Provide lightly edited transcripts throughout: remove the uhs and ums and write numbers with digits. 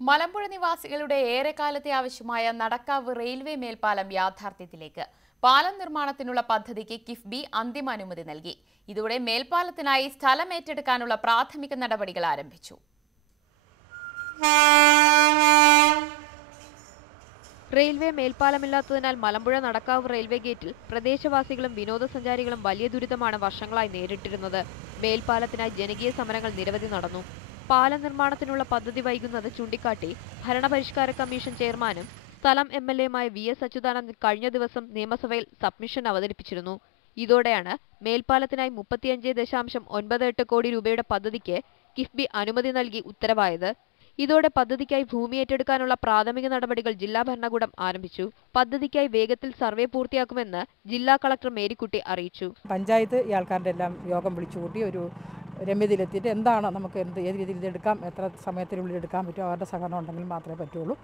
മലമ്പുഴ നിവാസികളുടെ ഏറെക്കാലത്തെ ആവശ്യമായ നടക്കാവ് റെയിൽവേ മേൽപ്പാലം യാഥാർത്ഥ്യത്തിലേക്ക്. പാലം നിർമ്മാണത്തിനുള്ള പദ്ധതിക്ക് കിഫ്ബി അന്തിമ അനുമതി നൽകി. ഇതോടെ മേൽപ്പാലത്തിനായി സ്ഥലം ഏറ്റെടുക്കാനുള്ള പ്രാഥമിക നടപടികൾ ആരംഭിച്ചു. റെയിൽവേ മേൽപ്പാലമില്ലാത്തതിനാൽ മലമ്പുഴ നടക്കാവ് റെയിൽവേ ഗേറ്റിൽ പ്രദേശവാസികളും വിനോദസഞ്ചാരികളും വലിയ ദുരിതമാണ് വർഷങ്ങളായി നേരിട്ടിരുന്നത്. മേൽപ്പാലത്തിനായി ജനകീയ സമരങ്ങൾ നിരവധി നടന്നു. പാലം നിർമ്മാണത്തിനുള്ള പദ്ധതി വൈകുന്നത് ചൂണ്ടിക്കാട്ടി ഭരണപരിഷ്കാര കമ്മീഷൻ ചെയർമാനും സ്ഥലം എംഎൽഎയുമായ വി.എസ്. അച്യുതാനന്ദൻ കഴിഞ്ഞ ദിവസം നിയമസഭയിൽ സബ്മിഷൻ അവതരിപ്പിച്ചിരുന്നു. ഇതോടെയാണ് മേൽപ്പാലത്തിനായി 35.98 കോടി രൂപയുടെ പദ്ധതിക്ക് കിഫ്ബി അനുമതി നൽകി ഉത്തരവായത്. ഇതോടെ പദ്ധതിക്കായി ഭൂമി ഏറ്റെടുക്കാനുള്ള പ്രാഥമിക നടപടികൾ ജില്ലാ ഭരണകൂടം ആരംഭിച്ചു. പദ്ധതിക്കായി വേഗത്തിൽ സർവേ പൂർത്തിയാക്കുമെന്ന് ജില്ലാ കളക്ടർ മേരിക്കുട്ടി അറിയിച്ചു. പഞ്ചായത്ത് ഈ ആൾക്കാരുടെ എല്ലാം യോഗം വിളിച്ചുകൂട്ടി ഒരു രമ്യതയിലെത്തിയിട്ട് എന്താണ് നമുക്ക് ഏത് രീതിയിൽ ഇതെടുക്കാം, എത്ര സമയത്തിനുള്ളിൽ എടുക്കാൻ പറ്റും, അവരുടെ സഹകരണം ഉണ്ടെങ്കിൽ മാത്രമേ പറ്റുള്ളൂ.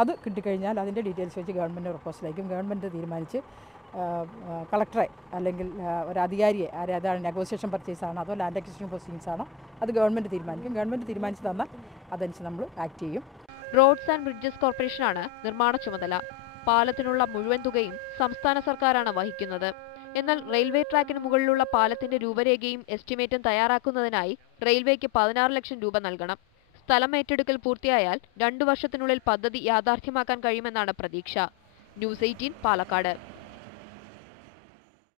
അത് കിട്ടിക്കഴിഞ്ഞാൽ അതിൻ്റെ ഡീറ്റെയിൽസ് വെച്ച് ഗവൺമെൻറ് പ്രപ്പോസലായിരിക്കും. ഗവൺമെൻറ് തീരുമാനിച്ച് കളക്ടറെ അല്ലെങ്കിൽ ഒരു അധികാരിയെ അതാണ് നെഗോസിയേഷൻ പർച്ചേസ് ആണോ അതോ ലാൻഡ് അക്വിസിഷൻ പ്രൊസീഡിങ്സ് ആണോ അത് ഗവൺമെൻറ് തീരുമാനിക്കും. ഗവൺമെൻറ് തീരുമാനിച്ച് തന്നാൽ അതനുസരിച്ച് നമ്മൾ ആക്ട് ചെയ്യും. റോഡ്സ് ആൻഡ് ബ്രിഡ്ജസ് കോർപ്പറേഷനാണ് നിർമ്മാണ ചുമതല. പാലത്തിനുള്ള മുഴുവൻ തുകയും സംസ്ഥാന സർക്കാരാണ് വഹിക്കുന്നത്. എന്നാൽ റെയിൽവേ ട്രാക്കിന് മുകളിലുള്ള പാലത്തിന്റെ രൂപരേഖയും എസ്റ്റിമേറ്റും തയ്യാറാക്കുന്നതിനായി റെയിൽവേക്ക് 16 ലക്ഷം രൂപ നൽകണം. സ്ഥലം ഏറ്റെടുക്കൽ പൂർത്തിയായാൽ 2 വർഷത്തിനുള്ളിൽ പദ്ധതി യാഥാർത്ഥ്യമാക്കാൻ കഴിയുമെന്നാണ് പ്രതീക്ഷ. ന്യൂസ് 18 പാലക്കാട്.